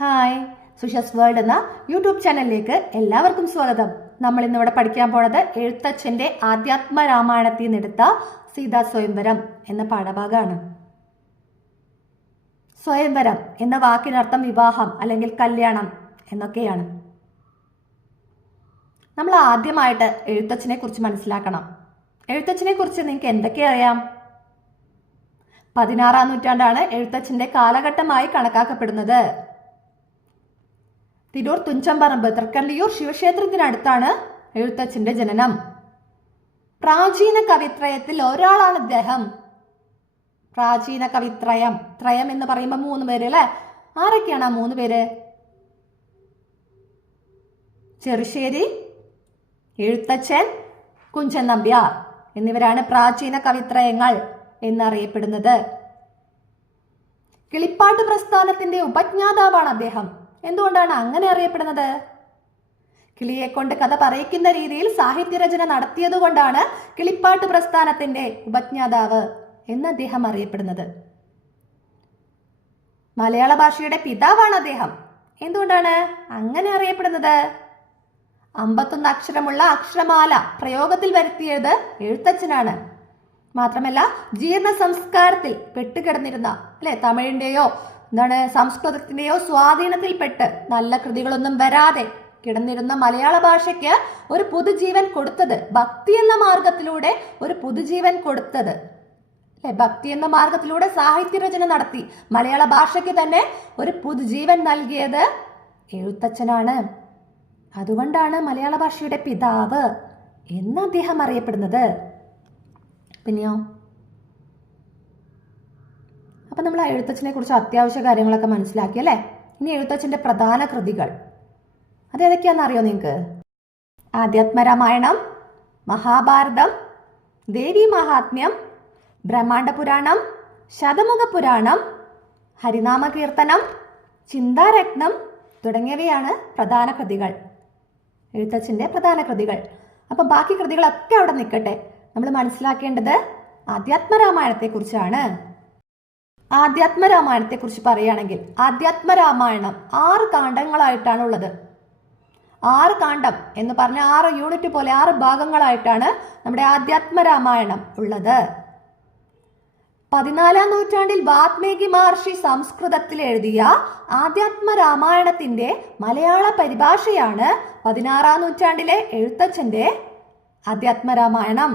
Hi. സുഷസ് world എന്ന YouTube ചാനലിലേക്ക് എല്ലാവർക്കും സ്വാഗതം. നമ്മൾ ഇന്നിവിടെ പഠിക്കാൻ പോണത് എഴുത്തച്ഛന്റെ ആധ്യാത്മ രാമായണത്തിൽ നിന്നെടുത്ത സീതാ സ്വയംവരം എന്ന പാഠഭാഗമാണ് സ്വയംവരം എന്ന വാക്കിനർത്ഥം വിവാഹം അല്ലെങ്കിൽ കല്യാണം എന്നൊക്കെയാണ്. നമ്മൾ ആദ്യമായിട്ട് എഴുത്തച്ഛനെ കുറിച്ച് മനസ്സിലാക്കണം. എഴുത്തച്ഛനെ കുറിച്ച് നിങ്ങൾക്ക് എന്തൊക്കെ അറിയാം? പതിനാറാം നൂറ്റാണ്ടാണ് എഴുത്തച്ഛന്റെ കാലഘട്ടമായി കണക്കാക്കപ്പെടുന്നത്. തിരൂർ തുഞ്ചമ്പറമ്പ് തൃക്കല്ലിയൂർ ശിവക്ഷേത്രത്തിനടുത്താണ് എഴുത്തച്ഛന്റെ ജനനം. പ്രാചീന കവിത്രയത്തിൽ ഒരാളാണ് അദ്ദേഹം പ്രാചീന കവിത്രയം ത്രയം എന്ന് പറയുമ്പോൾ മൂന്ന് പേര് അല്ലെ? ആരൊക്കെയാണ് ആ മൂന്ന് പേര്? ചെറുശ്ശേരി എഴുത്തച്ഛൻ കുഞ്ചൻ നമ്പ്യാർ എന്നിവരാണ് പ്രാചീന കവിത്രയങ്ങൾ എന്നറിയപ്പെടുന്നത്. കിളിപ്പാട്ട് പ്രസ്ഥാനത്തിന്റെ ഉപജ്ഞാതാവാണ് അദ്ദേഹം. എന്തുകൊണ്ടാണ് അങ്ങനെ അറിയപ്പെടുന്നത്? കിളിയെ കൊണ്ട് കഥ പറയിക്കുന്ന രീതിയിൽ സാഹിത്യരചന നടത്തിയതുകൊണ്ടാണ് കിളിപ്പാട്ട് പ്രസ്ഥാനത്തിന്റെ ഉപജ്ഞാതാവ് എന്ന് അദ്ദേഹം അറിയപ്പെടുന്നത്. മലയാള ഭാഷയുടെ പിതാവാണ് അദ്ദേഹം. എന്തുകൊണ്ടാണ് അങ്ങനെ അറിയപ്പെടുന്നത്? അമ്പത്തൊന്ന് അക്ഷരമുള്ള അക്ഷരമാല പ്രയോഗത്തിൽ വരുത്തിയത് എഴുത്തച്ഛനാണ്. മാത്രമല്ല ജീർണ സംസ്കാരത്തിൽ പെട്ടുകിടന്നിരുന്ന അല്ലെ തമിഴിന്റെയോ എന്താണ് സംസ്കൃതത്തിന്റെയോ സ്വാധീനത്തിൽപ്പെട്ട് നല്ല കൃതികളൊന്നും വരാതെ കിടന്നിരുന്ന മലയാള ഭാഷയ്ക്ക് ഒരു പുതുജീവൻ കൊടുത്തത് ഭക്തി എന്ന മാർഗത്തിലൂടെ ഒരു പുതുജീവൻ കൊടുത്തത്. അല്ലെ? ഭക്തി എന്ന മാർഗത്തിലൂടെ സാഹിത്യരചന നടത്തി മലയാള ഭാഷയ്ക്ക് തന്നെ ഒരു പുതുജീവൻ നൽകിയത് എഴുത്തച്ഛനാണ്. അതുകൊണ്ടാണ് മലയാള ഭാഷയുടെ പിതാവ് എന്ന് അദ്ദേഹം അറിയപ്പെടുന്നത്. പിന്നെയോ? അപ്പം നമ്മൾ എഴുത്തച്ഛനെ കുറിച്ച് അത്യാവശ്യ കാര്യങ്ങളൊക്കെ മനസ്സിലാക്കി അല്ലേ? ഇനി എഴുത്തച്ഛന്റെ പ്രധാന കൃതികൾ. അതേതൊക്കെയാണെന്ന് അറിയോ നിങ്ങൾക്ക്? ആധ്യാത്മരാമായണം മഹാഭാരതം ദേവി മഹാത്മ്യം ബ്രഹ്മാണ്ഡ പുരാണം ശതമുഖ പുരാണം ഹരിനാമ കീർത്തനം ചിന്താരത്നം തുടങ്ങിയവയാണ് പ്രധാന കൃതികൾ. എഴുത്തച്ഛന്റെ പ്രധാന കൃതികൾ. അപ്പം ബാക്കി കൃതികളൊക്കെ അവിടെ നിൽക്കട്ടെ. നമ്മൾ മനസ്സിലാക്കേണ്ടത് ആധ്യാത്മരാമായണത്തെക്കുറിച്ചാണ് ആധ്യാത്മരാമായണത്തെക്കുറിച്ച് പറയുകയാണെങ്കിൽ ആധ്യാത്മരാമായണം ആറ് കാണ്ഡങ്ങളായിട്ടാണ് ഉള്ളത് ആറ് കാണ്ഡം എന്ന് പറഞ്ഞ ആറ് യൂണിറ്റ് പോലെ ആറ് ഭാഗങ്ങളായിട്ടാണ് നമ്മുടെ ആധ്യാത്മരാമായണം ഉള്ളത്. പതിനാലാം നൂറ്റാണ്ടിൽ വാത്മീകി മഹർഷി സംസ്കൃതത്തിൽ എഴുതിയ ആധ്യാത്മ രാമായണത്തിന്റെ മലയാള പരിഭാഷയാണ് പതിനാറാം നൂറ്റാണ്ടിലെ എഴുത്തച്ഛന്റെ ആധ്യാത്മ രാമായണം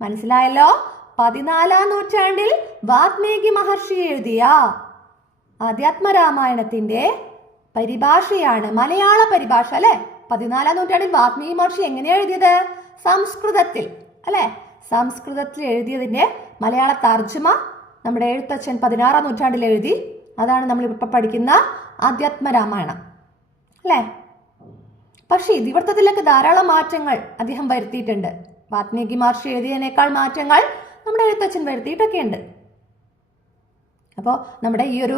മനസ്സിലായല്ലോ? പതിനാലാം നൂറ്റാണ്ടിൽ വാത്മീകി മഹർഷി എഴുതിയ ആധ്യാത്മരാമായണത്തിന്റെ പരിഭാഷയാണ് മലയാള പരിഭാഷ അല്ലെ? പതിനാലാം നൂറ്റാണ്ടിൽ വാത്മീകി മഹർഷി എങ്ങനെയാണ് എഴുതിയത്? സംസ്കൃതത്തിൽ അല്ലെ? സംസ്കൃതത്തിൽ എഴുതിയതിന്റെ മലയാള തർജമ നമ്മുടെ എഴുത്തച്ഛൻ പതിനാറാം നൂറ്റാണ്ടിൽ എഴുതി. അതാണ് നമ്മൾ ഇപ്പൊ പഠിക്കുന്ന ആധ്യാത്മ രാമായണം അല്ലേ? പക്ഷേ ഇതിവൃത്തത്തിലൊക്കെ ധാരാളം മാറ്റങ്ങൾ അദ്ദേഹം വരുത്തിയിട്ടുണ്ട്. വാത്മീകി മഹർഷി എഴുതിയതിനേക്കാൾ മാറ്റങ്ങൾ നമ്മുടെ എഴുത്തച്ഛൻ വരുത്തിയിട്ടൊക്കെയുണ്ട്. അപ്പോൾ നമ്മുടെ ഈ ഒരു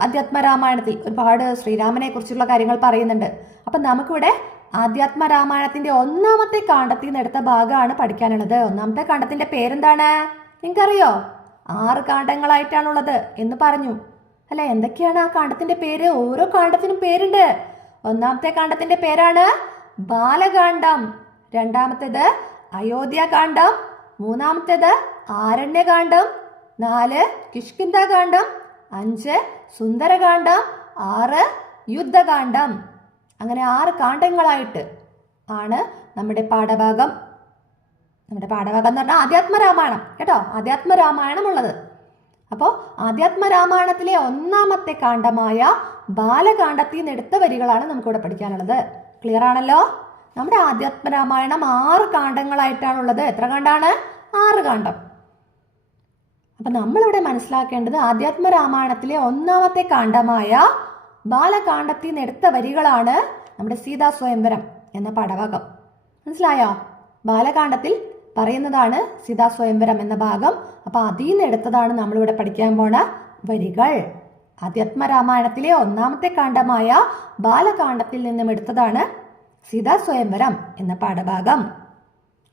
അധ്യാത്മരാമായണത്തിൽ ഒരുപാട് ശ്രീരാമനെ കുറിച്ചുള്ള കാര്യങ്ങൾ പറയുന്നുണ്ട്. അപ്പം നമുക്കിവിടെ ആധ്യാത്മ രാമായണത്തിന്റെ ഒന്നാമത്തെ കാണ്ഡത്തിൽ നിന്ന് എടുത്ത ഭാഗമാണ് പഠിക്കാനുള്ളത്. ഒന്നാമത്തെ കാണ്ഡത്തിന്റെ പേരെന്താണ്? നിങ്ങൾക്കറിയോ? ആറ് കാണ്ഡങ്ങളായിട്ടാണുള്ളത് എന്ന് പറഞ്ഞു. അല്ല? എന്തൊക്കെയാണ് ആ കാണ്ഡത്തിന്റെ പേര്? ഓരോ കാണ്ഡത്തിനും പേരുണ്ട്. ഒന്നാമത്തെ കാണ്ഡത്തിന്റെ പേരാണ് ബാലകാന്ഡം രണ്ടാമത്തേത് അയോധ്യാകാന്ഡം മൂന്നാമത്തേത് ആരണ്യകാന്ഡം നാല് കിഷ്കിന്ദകാന്ഡം അഞ്ച് സുന്ദരകാന്ഡം ആറ് യുദ്ധകാന്ഡം. അങ്ങനെ ആറ് കാണ്ഡങ്ങളായിട്ട് ആണ് നമ്മുടെ പാഠഭാഗം. നമ്മുടെ പാഠഭാഗം എന്ന് പറഞ്ഞാൽ ആധ്യാത്മരാമായണം കേട്ടോ? ആധ്യാത്മരാമായണം ഉള്ളത്. അപ്പോൾ ആധ്യാത്മരാമായണത്തിലെ ഒന്നാമത്തെ കാണ്ഡമായ ബാലകാന്ഡത്തിൽ നിന്ന് എടുത്ത വരികളാണ് നമുക്കിവിടെ പഠിക്കാനുള്ളത്. ക്ലിയർ ആണല്ലോ? നമ്മുടെ ആധ്യാത്മരാമായണം ആറ് കാണ്ഡങ്ങളായിട്ടാണുള്ളത്. എത്ര കാണ്ഡാണ്? ആറ് കാണ്ഡം. അപ്പം നമ്മളിവിടെ മനസ്സിലാക്കേണ്ടത് ആധ്യാത്മ രാമായണത്തിലെ ഒന്നാമത്തെ കാണ്ഡമായ ബാലകാണ്ഡത്തിൽ നിന്ന് എടുത്ത വരികളാണ് നമ്മുടെ സീതാ സ്വയംവരം എന്ന പടവകം. മനസ്സിലായോ? ബാലകാണ്ഡത്തിൽ പറയുന്നതാണ് സീതാ സ്വയംവരം എന്ന ഭാഗം. അപ്പോൾ അതിൽ നിന്ന് എടുത്തതാണ് നമ്മളിവിടെ പഠിക്കാൻ പോണ വരികൾ. ആധ്യാത്മ രാമായണത്തിലെ ഒന്നാമത്തെ കാണ്ഡമായ ബാലകാണ്ഡത്തിൽ നിന്നും എടുത്തതാണ് സീതാ സ്വയംവരം എന്ന പാഠഭാഗം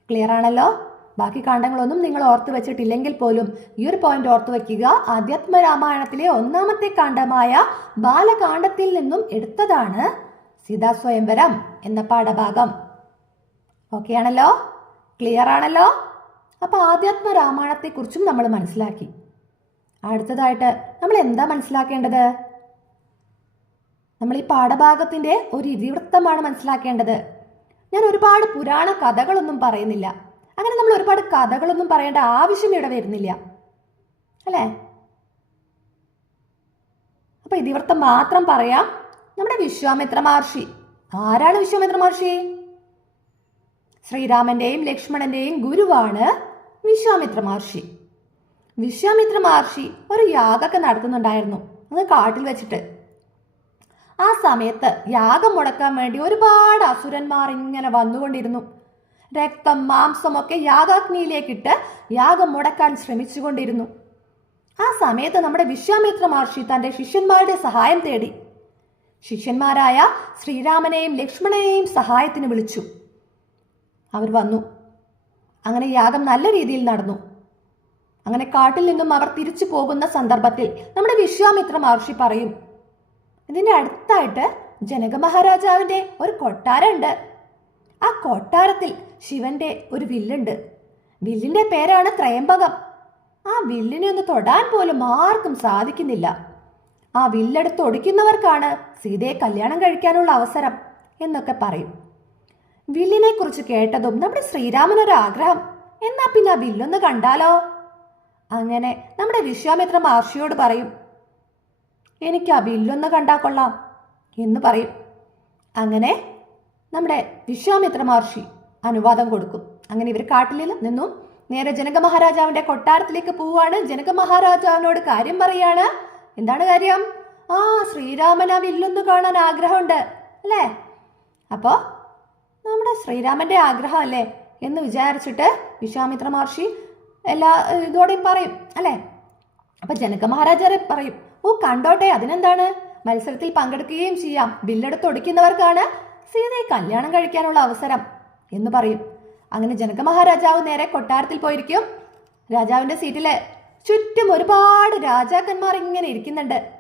ക്ലിയർ ആണല്ലോ? ബാക്കി കാണ്ഡങ്ങളൊന്നും നിങ്ങൾ ഓർത്തു വെച്ചിട്ടില്ലെങ്കിൽ പോലും ഈ ഒരു പോയിന്റ് ഓർത്തു വയ്ക്കുക ആധ്യാത്മ രാമായണത്തിലെ ഒന്നാമത്തെ കാണ്ഡമായ ബാലകാണ്ഡത്തിൽ നിന്നും എടുത്തതാണ് സീതാ സ്വയംവരം എന്ന പാഠഭാഗം. ഓക്കെ ആണല്ലോ? ക്ലിയർ ആണല്ലോ? അപ്പോൾ ആധ്യാത്മ രാമായണത്തെക്കുറിച്ചും നമ്മൾ മനസ്സിലാക്കി. അടുത്തതായിട്ട് നമ്മൾ എന്താ മനസ്സിലാക്കേണ്ടത്? നമ്മൾ ഈ പാഠഭാഗത്തിന്റെ ഒരു ഇതിവൃത്തമാണ് മനസ്സിലാക്കേണ്ടത്. ഞാൻ ഒരുപാട് പുരാണ കഥകളൊന്നും പറയുന്നില്ല. അങ്ങനെ നമ്മൾ ഒരുപാട് കഥകളൊന്നും പറയേണ്ട ആവശ്യം ഇവിടെ വരുന്നില്ല. അല്ലേ? അപ്പൊ ഇതിവൃത്തം മാത്രം പറയാം നമ്മുടെ വിശ്വാമിത്ര മഹർഷി. ആരാണ് വിശ്വാമിത്ര മഹർഷി? ശ്രീരാമന്റെയും ലക്ഷ്മണന്റെയും ഗുരുവാണ് വിശ്വാമിത്ര മഹർഷി. വിശ്വാമിത്ര മഹർഷി ഒരു യാഗമൊക്കെ നടത്തുന്നുണ്ടായിരുന്നു അത് കാട്ടിൽ വെച്ചിട്ട്. ആ സമയത്ത് യാഗം മുടക്കാൻ വേണ്ടി ഒരുപാട് അസുരന്മാർ ഇങ്ങനെ വന്നുകൊണ്ടിരുന്നു. രക്തം മാംസമൊക്കെ യാഗാഗ്നിയിലേക്കിട്ട് യാഗം മുടക്കാൻ ശ്രമിച്ചുകൊണ്ടിരുന്നു. ആ സമയത്ത് നമ്മുടെ വിശ്വാമിത്ര മഹർഷി തന്റെ ശിഷ്യന്മാരുടെ സഹായം തേടി. ശിഷ്യന്മാരായ ശ്രീരാമനെയും ലക്ഷ്മണനെയും സഹായത്തിന് വിളിച്ചു. അവർ വന്നു. അങ്ങനെ യാഗം നല്ല രീതിയിൽ നടന്നു. അങ്ങനെ കാട്ടിൽ നിന്നും അവർ തിരിച്ചു പോകുന്ന സന്ദർഭത്തിൽ നമ്മുടെ വിശ്വാമിത്ര മഹർഷി പറയും ഇതിന്റെ അടുത്തായിട്ട് ജനക മഹാരാജാവിന്റെ ഒരു കൊട്ടാരമുണ്ട്. ആ കൊട്ടാരത്തിൽ ശിവന്റെ ഒരു വില്ലുണ്ട്. വില്ലിന്റെ പേരാണ് ത്രയംബകം. ആ വില്ലിനെ ഒന്ന് തൊടാൻ പോലും ആർക്കും സാധിക്കുന്നില്ല. ആ വില്ലെടുത്ത് ഒടിക്കുന്നവർക്കാണ് സീതയെ കല്യാണം കഴിക്കാനുള്ള അവസരം എന്നൊക്കെ പറയും. വില്ലിനെ കുറിച്ച് കേട്ടതും നമ്മുടെ ശ്രീരാമനൊരു ആഗ്രഹം എന്നാ പിന്നെ ആ വില്ലൊന്ന് കണ്ടാലോ? അങ്ങനെ നമ്മുടെ വിശ്വാമിത്ര മഹർഷിയോട് പറയും എനിക്ക് ആ വില്ലൊന്ന് കണ്ടാ കൊള്ളാം എന്ന് പറയും. അങ്ങനെ നമ്മുടെ വിശ്വാമിത്ര മഹർഷി അനുവാദം കൊടുക്കും. അങ്ങനെ ഇവർ കാട്ടിൽ നിന്നും നേരെ ജനക മഹാരാജാവിന്റെ കൊട്ടാരത്തിലേക്ക് പോവാണ് ജനക മഹാരാജാവിനോട് കാര്യം പറയാണ്. എന്താണ് കാര്യം? ആ ശ്രീരാമൻ ആ വില്ലൊന്ന് കാണാൻ ആഗ്രഹമുണ്ട് അല്ലേ? അപ്പോ നമ്മുടെ ശ്രീരാമന്റെ ആഗ്രഹം അല്ലേ എന്ന് വിചാരിച്ചിട്ട് വിശ്വാമിത്ര മഹർഷി എല്ലാ ഇതോടെയും പറയും അല്ലേ? അപ്പൊ ജനക മഹാരാജാരെ പറയും ഓ കണ്ടോട്ടെ അതിനെന്താണ്? മത്സരത്തിൽ പങ്കെടുക്കുകയും ചെയ്യാം. ബില്ലെടുത്ത് ഒടിക്കുന്നവർക്കാണ് സീതയെ കല്യാണം കഴിക്കാനുള്ള അവസരം എന്ന് പറയും. അങ്ങനെ ജനക മഹാരാജാവ് നേരെ കൊട്ടാരത്തിൽ പോയിരിക്കും. രാജാവിന്റെ സീറ്റിൽ ചുറ്റും ഒരുപാട് രാജാക്കന്മാർ ഇങ്ങനെ ഇരിക്കുന്നുണ്ട്.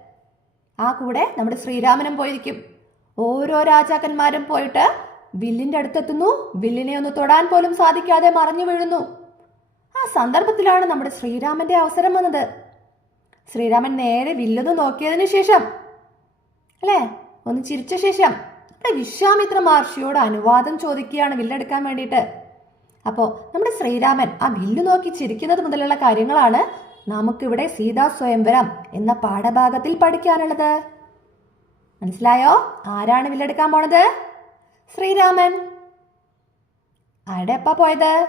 ആ കൂടെ നമ്മുടെ ശ്രീരാമനും പോയിരിക്കും. ഓരോ രാജാക്കന്മാരും പോയിട്ട് വില്ലിന്റെ അടുത്തെത്തുന്നു. വില്ലിനെ ഒന്ന് തൊടാൻ പോലും സാധിക്കാതെ മറഞ്ഞു വീഴുന്നു. ആ സന്ദർഭത്തിലാണ് നമ്മുടെ ശ്രീരാമന്റെ അവസരം വന്നത്. ശ്രീരാമൻ നേരെ വില്ലൊന്ന് നോക്കിയതിനു ശേഷം അല്ലേ? ഒന്ന് ചിരിച്ച ശേഷം വിശ്വാമിത്ര മഹർഷിയോട് അനുവാദം ചോദിക്കുകയാണ് വില്ലെടുക്കാൻ വേണ്ടിയിട്ട്. അപ്പോൾ നമ്മുടെ ശ്രീരാമൻ ആ വില്ല് നോക്കി ചിരിക്കുന്നത് മുതലുള്ള കാര്യങ്ങളാണ് നമുക്കിവിടെ സീതാ സ്വയംവരം എന്ന പാഠഭാഗത്തിൽ പഠിക്കാനുള്ളത്. മനസ്സിലായോ? ആരാണ് വില്ലെടുക്കാൻ പോണത്? ശ്രീരാമൻ. ആരുടെ അപ്പ പോയത്?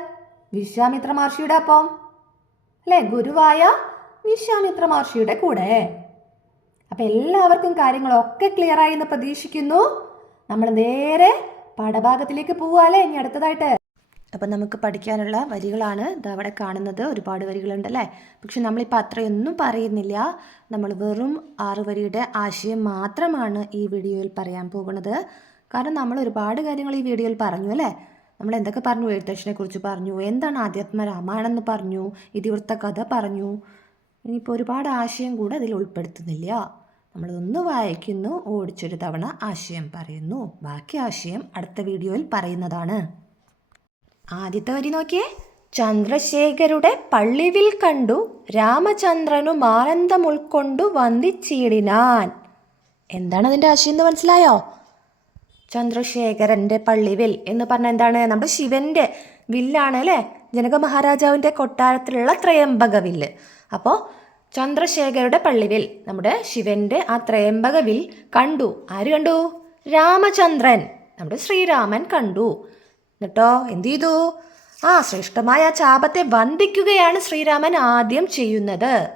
വിശ്വാമിത്ര മഹർഷിയുടെ അപ്പം. അല്ലേ ഗുരുവായ വിശ്വാമിത്ര മഹർഷിയുടെ കൂടെ. അപ്പൊ എല്ലാവർക്കും കാര്യങ്ങളൊക്കെ ക്ലിയർ ആയി എന്ന് പ്രതീക്ഷിക്കുന്നു. നമ്മൾ നേരെ പാഠഭാഗത്തിലേക്ക് പോവാല്ലേ ഇനി അടുത്തതായിട്ട്. അപ്പം നമുക്ക് പഠിക്കാനുള്ള വരികളാണ് അവിടെ കാണുന്നത്. ഒരുപാട് വരികളുണ്ട് അല്ലേ പക്ഷെ നമ്മളിപ്പോൾ അത്രയൊന്നും പറയുന്നില്ല. നമ്മൾ വെറും ആറ് വരിയുടെ ആശയം മാത്രമാണ് ഈ വീഡിയോയിൽ പറയാൻ പോകുന്നത്. കാരണം നമ്മൾ ഒരുപാട് കാര്യങ്ങൾ ഈ വീഡിയോയിൽ പറഞ്ഞു അല്ലേ? നമ്മൾ എന്തൊക്കെ പറഞ്ഞു? എഴുത്തച്ഛനെ കുറിച്ച് പറഞ്ഞു. എന്താണ് ആധ്യാത്മ രാമായണം എന്ന് പറഞ്ഞു. ഇതിവൃത്ത കഥ പറഞ്ഞു. ഇനിയിപ്പോൾ ഒരുപാട് ആശയം കൂടെ അതിൽ ഉൾപ്പെടുത്തുന്നില്ല. നമ്മളതൊന്ന് വായിക്കുന്നു. ഓടിച്ചൊരു തവണ ആശയം പറയുന്നു. ബാക്കി ആശയം അടുത്ത വീഡിയോയിൽ പറയുന്നതാണ്. ആദ്യത്തെ വരി നോക്കിയേ. ചന്ദ്രശേഖരുടെ പള്ളിവിൽ കണ്ടു. രാമചന്ദ്രനു മാനന്ദം ഉൾക്കൊണ്ടു വന്ദിച്ചിടിനാൻ. എന്താണ് അതിന്റെ ആശയം എന്ന് മനസ്സിലായോ? ചന്ദ്രശേഖരന്റെ പള്ളിവിൽ എന്ന് പറഞ്ഞാൽ എന്താണ്? നമ്മുടെ ശിവന്റെ വില്ലാണ് അല്ലേ? ജനക മഹാരാജാവിന്റെ കൊട്ടാരത്തിലുള്ള ത്രയംബക വില്ല്. അപ്പോൾ ചന്ദ്രശേഖരുടെ പള്ളിവിൽ നമ്മുടെ ശിവന്റെ ആ ത്രയംബകവിൽ കണ്ടു. ആര് കണ്ടു? രാമചന്ദ്രൻ. നമ്മുടെ ശ്രീരാമൻ കണ്ടു. എന്നിട്ടോ എന്ത് ചെയ്തു? ആ ശ്രേഷ്ഠമായ ചാപത്തെ വന്ദിക്കുകയാണ് ശ്രീരാമൻ ആദ്യം ചെയ്യുന്നത്.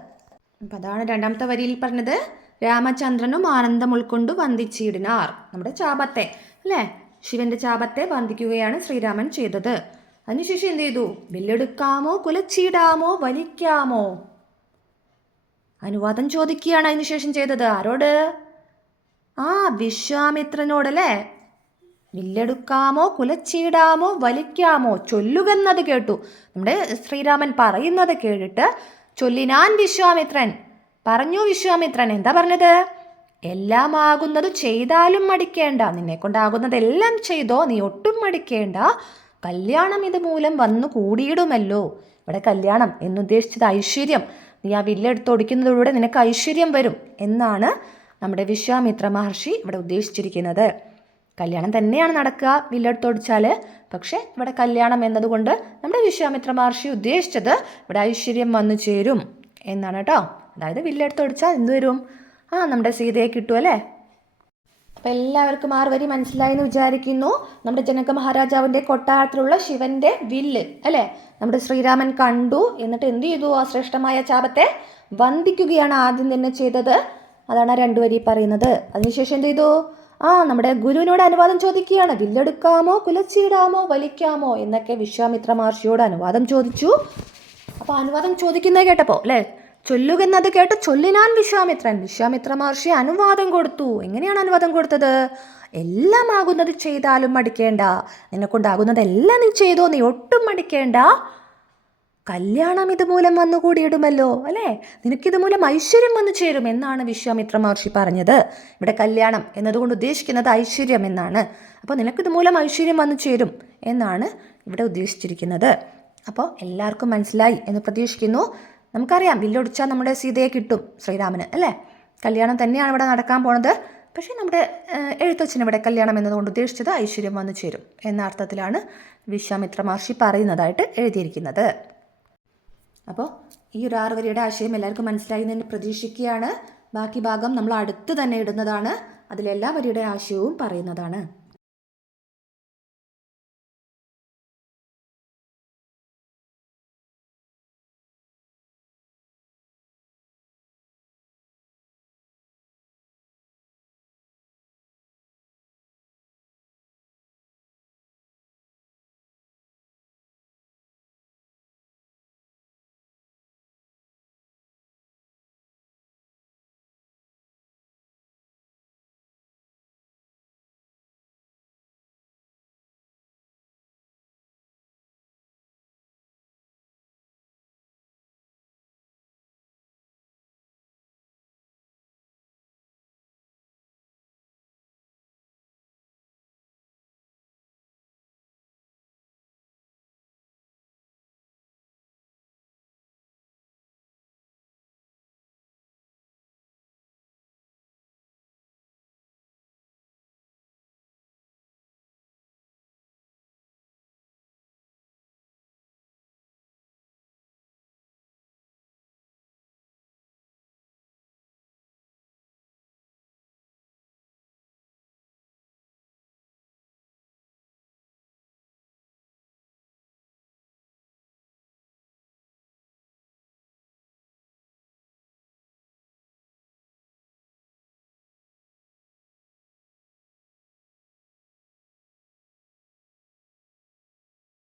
അപ്പം അതാണ് രണ്ടാമത്തെ വരിയിൽ പറഞ്ഞത്. രാമചന്ദ്രനും ആനന്ദം ഉൾക്കൊണ്ടു വന്ദിച്ചിടിനാർ. നമ്മുടെ ചാപത്തെ അല്ലേ? ശിവന്റെ ചാപത്തെ വന്ദിക്കുകയാണ് ശ്രീരാമൻ ചെയ്തത്. അതിനുശേഷം എന്ത് ചെയ്തു? വില്ലെടുക്കാമോ കുലച്ചിടാമോ വലിക്കാമോ? അനുവാദം ചോദിക്കുകയാണ് അതിനുശേഷം ചെയ്തത്. ആരോട്? ആ വിശ്വാമിത്രനോടല്ലേ? വില്ലെടുക്കാമോ കുലച്ചീടാമോ വലിക്കാമോ? ചൊല്ലുകെന്നത് കേട്ടു. നമ്മുടെ ശ്രീരാമൻ പറയുന്നത് കേട്ടിട്ട് ചൊല്ലിനാൻ വിശ്വാമിത്രൻ. പറഞ്ഞു വിശ്വാമിത്രൻ എന്താ പറഞ്ഞത്? എല്ലാം ആകുന്നത് ചെയ്താലും മടിക്കേണ്ട. നിന്നെ കൊണ്ടാകുന്നതെല്ലാം ചെയ്തോ നീ ഒട്ടും മടിക്കേണ്ട. കല്യാണം ഇതുമൂലം വന്നു കൂടിയിടുമല്ലോ. ഇവിടെ കല്യാണം എന്നുദ്ദേശിച്ചത് ഐശ്വര്യം. നീ ആ വില്ലെടുത്ത് ഒടിക്കുന്നതിലൂടെ നിനക്ക് ഐശ്വര്യം വരും എന്നാണ് നമ്മുടെ വിശ്വാമിത്ര മഹർഷി ഇവിടെ ഉദ്ദേശിച്ചിരിക്കുന്നത്. കല്യാണം തന്നെയാണ് നടക്കുക വില്ലെടുത്തൊടിച്ചാൽ പക്ഷേ ഇവിടെ കല്യാണം എന്നതുകൊണ്ട് നമ്മുടെ വിശ്വാമിത്ര മഹർഷി ഉദ്ദേശിച്ചത് ഇവിടെ ഐശ്വര്യം വന്നു ചേരും എന്നാണ് കേട്ടോ. അതായത് വില്ലെടുത്തൊടിച്ചാൽ എന്ത് വരും? ആ നമ്മുടെ സീതയെ കിട്ടും അല്ലേ? അപ്പം എല്ലാവർക്കും ആറ് വരി മനസ്സിലായി എന്ന് വിചാരിക്കുന്നു. നമ്മുടെ ജനക മഹാരാജാവിന്റെ കൊട്ടാരത്തിലുള്ള ശിവന്റെ വില്ല് അല്ലേ? നമ്മുടെ ശ്രീരാമൻ കണ്ടു. എന്നിട്ട് എന്ത് ചെയ്തു? ആ ശ്രേഷ്ഠമായ ചാപത്തെ വന്ദിക്കുകയാണ് ആദ്യം തന്നെ ചെയ്തത്. അതാണ് രണ്ടുവരി രണ്ടു വരി പറയുന്നത്. അതിനുശേഷം എന്ത് ചെയ്തു? ആ നമ്മുടെ ഗുരുവിനോട് അനുവാദം ചോദിക്കുകയാണ്. വില്ലെടുക്കാമോ കുലച്ചിടാമോ വലിക്കാമോ എന്നൊക്കെ വിശ്വാമിത്ര മഹർഷിയോട് അനുവാദം ചോദിച്ചു. അപ്പോൾ അനുവാദം ചോദിക്കുന്നത് കേട്ടപ്പോൾ അല്ലേ? ചൊല്ലുകെന്നത് കേട്ട് ചൊല്ലിനാൻ വിശ്വാമിത്രൻ. വിശ്വാമിത്ര മഹർഷി അനുവാദം കൊടുത്തു. എങ്ങനെയാണ് അനുവാദം കൊടുത്തത്? എല്ലാം ആകുന്നത് ചെയ്താലും മടിക്കേണ്ട. നിന്നെ കൊണ്ടാകുന്നതെല്ലാം നീ ചെയ്തോ? നീ ഒട്ടും മടിക്കേണ്ട. കല്യാണം ഇതുമൂലം വന്നുകൂടിയിടുമല്ലോ അല്ലേ? നിനക്കിതുമൂലം ഐശ്വര്യം വന്നു ചേരും എന്നാണ് വിശ്വാമിത്ര മഹർഷി പറഞ്ഞത്. ഇവിടെ കല്യാണം എന്നതുകൊണ്ട് ഉദ്ദേശിക്കുന്നത് ഐശ്വര്യം എന്നാണ്. അപ്പോൾ നിനക്കിതുമൂലം ഐശ്വര്യം വന്നു ചേരും എന്നാണ് ഇവിടെ ഉദ്ദേശിച്ചിരിക്കുന്നത്. അപ്പോൾ എല്ലാവർക്കും മനസ്സിലായി എന്ന് പ്രതീക്ഷിക്കുന്നു. നമുക്കറിയാം വില്ലൊടിച്ചാൽ നമ്മുടെ സീതയെ കിട്ടും ശ്രീരാമന് അല്ലേ? കല്യാണം തന്നെയാണ് ഇവിടെ നടക്കാൻ പോണത്. പക്ഷേ നമ്മുടെ എഴുത്തച്ഛനിവിടെ കല്യാണം എന്നതുകൊണ്ട് ഉദ്ദേശിച്ചത് ഐശ്വര്യം വന്നു ചേരും എന്ന അർത്ഥത്തിലാണ് വിശ്വാമിത്ര മഹർഷി പറയുന്നതായിട്ട് എഴുതിയിരിക്കുന്നത്. അപ്പോൾ ഈ ഒരു ആറ് വരിയുടെ ആശയം എല്ലാവർക്കും മനസ്സിലായി എന്ന് പ്രതീക്ഷിക്കുകയാണ്. ബാക്കി ഭാഗം നമ്മൾ അടുത്ത് തന്നെ ഇടുന്നതാണ്. അതിലെല്ലാ വരിയുടെ ആശയവും പറയുന്നതാണ്.